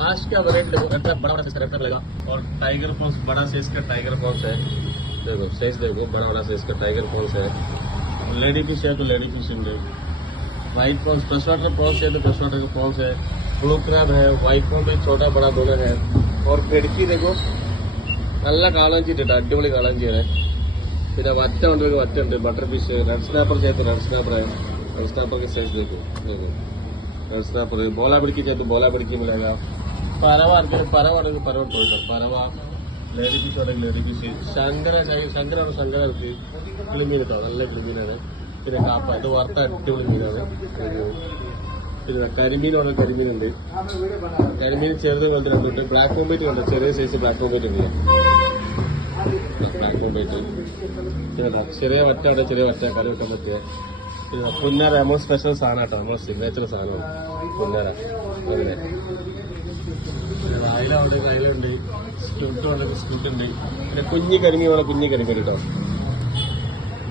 आज क्या रेट देखो, बड़ा बड़ा साइज का रेट लगेगा। और टाइगर प्रॉन्स बड़ा साइज का टाइगर प्रॉन्स है, देखो साइज देखो, बड़ा बड़ा साइज का टाइगर प्रॉन्स है। लेडी फिश है तो लेडी फिश है। White prawns fresh water prawns है तो फ्रेश वाटर का प्रॉन्स है। ब्लू क्रैब है, व्हाइट प्रॉन में छोटा बड़ा दोनों है। और पेड़की देखो നല്ല കാളാഞ്ചിട്ടുണ്ട്, അടിപൊളി കാളാഞ്ചിയാണ്. പിന്നെ വറ്റ ഉണ്ട്, വറ്റ ഉണ്ട്, ബട്ടർ ഫിഷ്, റെഡ് സ്നാപ്പർ ചെയ്ത് റെഡ് स्नैपर है। रेड स्नैपर के साइज देखो, देखो रेड स्नैपर है। बोला बिड़की चाहिए तो बोला बिड़की मिलेगा। परवा परवा परवा लेडी फिश और लेडी फिश। ശങ്കര ശങ്കരാണ്, ശങ്കര കിളിമീൻ കേട്ടോ, നല്ല കിളിമീനാണ്. പിന്നെ കാപ്പ, ഇത് വറുത്ത അടിപൊളി മീനാണ്. പിന്നെ കരിമീനാണ്, കരിമീനുണ്ട്. കരിമീൻ ചെറുത് കൊണ്ട് രണ്ടുണ്ട്. ബ്ലാക്ക് കോമ്പേറ്റ് ഉണ്ട്, ചെറിയ സൈസ് ബ്ലാക്ക് കോമ്പേറ്റ് ഉണ്ട്. ബ്ലാക്ക് കോമ്പേറ്റ് പിന്നെ ചെറിയ വറ്റാണ്, ചെറിയ വറ്റ കറി വെക്കാൻ പറ്റിയ. പിന്നെ പുന്നര നമ്മൾ സ്പെഷ്യൽ സാധനം കേട്ടോ, നമ്മുടെ സിഗ്നേച്ചർ സാധനമാണ് പുന്നര. അങ്ങനെ പിന്നെ അയിലുണ്ട്, അയിലുണ്ട്, സ്ക്യൂട്ടുണ്ട്, സ്ക്യൂട്ടുണ്ട്. പിന്നെ കുഞ്ഞി കരിമീൻ വേണം, കുഞ്ഞി കരിമീൻ കേട്ടോ.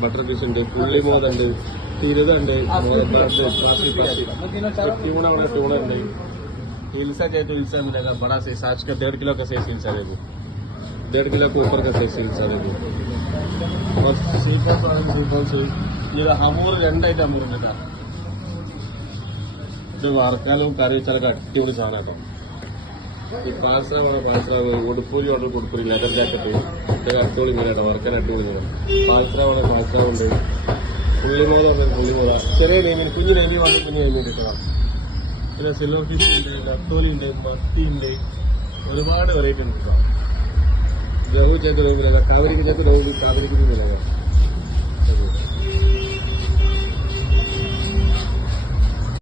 ബട്ടർ ഫിഷ് ഉണ്ട്, പുള്ളിമോതുണ്ട്, തിരുതുണ്ട്, ट्यूना वाला ट्यूना है। हिलसा चाहिए तो हिलसा मिलेगा, बड़ा साइज। आज का 1.5 किलो का साइज हिलसा देखो, 1.5 किलो के ऊपर का साइज हिलसा देखो। और सीफॉल्स वाले सीफॉल्स ये अमूर രണ്ടായിട്ട് അമൂർ ഉണ്ട് കേട്ടോ. ഇത് വറക്കാലും കറി വെച്ചാലൊക്കെ അടിപൊളി സാധനം കേട്ടോ. ഈ പാൽസ്രാവാണ്, പാൽസ്രാവ്. ഉടുപ്പൂരി ഉണ്ട്, ഉടുപ്പൂരി ലെതർ ജാക്കറ്റ്, ഇതൊക്കെ അടിപൊളി മീൻ കേട്ടോ, വറക്കാൻ അടിപൊളി മീൻ. പാൽസ്രാവാണ്, പാൽസ്രാവുണ്ട്. പുള്ളിമോത ഉണ്ട്, പുള്ളിമോത. ചെറിയ നെയ്മീൻ, കുഞ്ഞു നെയ്മീൻ വന്ന് കുഞ്ഞു നെയ്മീൻ കിട്ടണം. പിന്നെ സിൽവർ ഫിഷ് ഉണ്ട്, നത്തോലി ഉണ്ട്, മത്തി ഉണ്ട്, ഒരുപാട് വെറൈറ്റി ഉണ്ട് കേട്ടോ. ജഹു ചെയ്ത് ലോഗ് മിलेगा, कावरी के जैसे लोग कावरी की भी मिलेगा।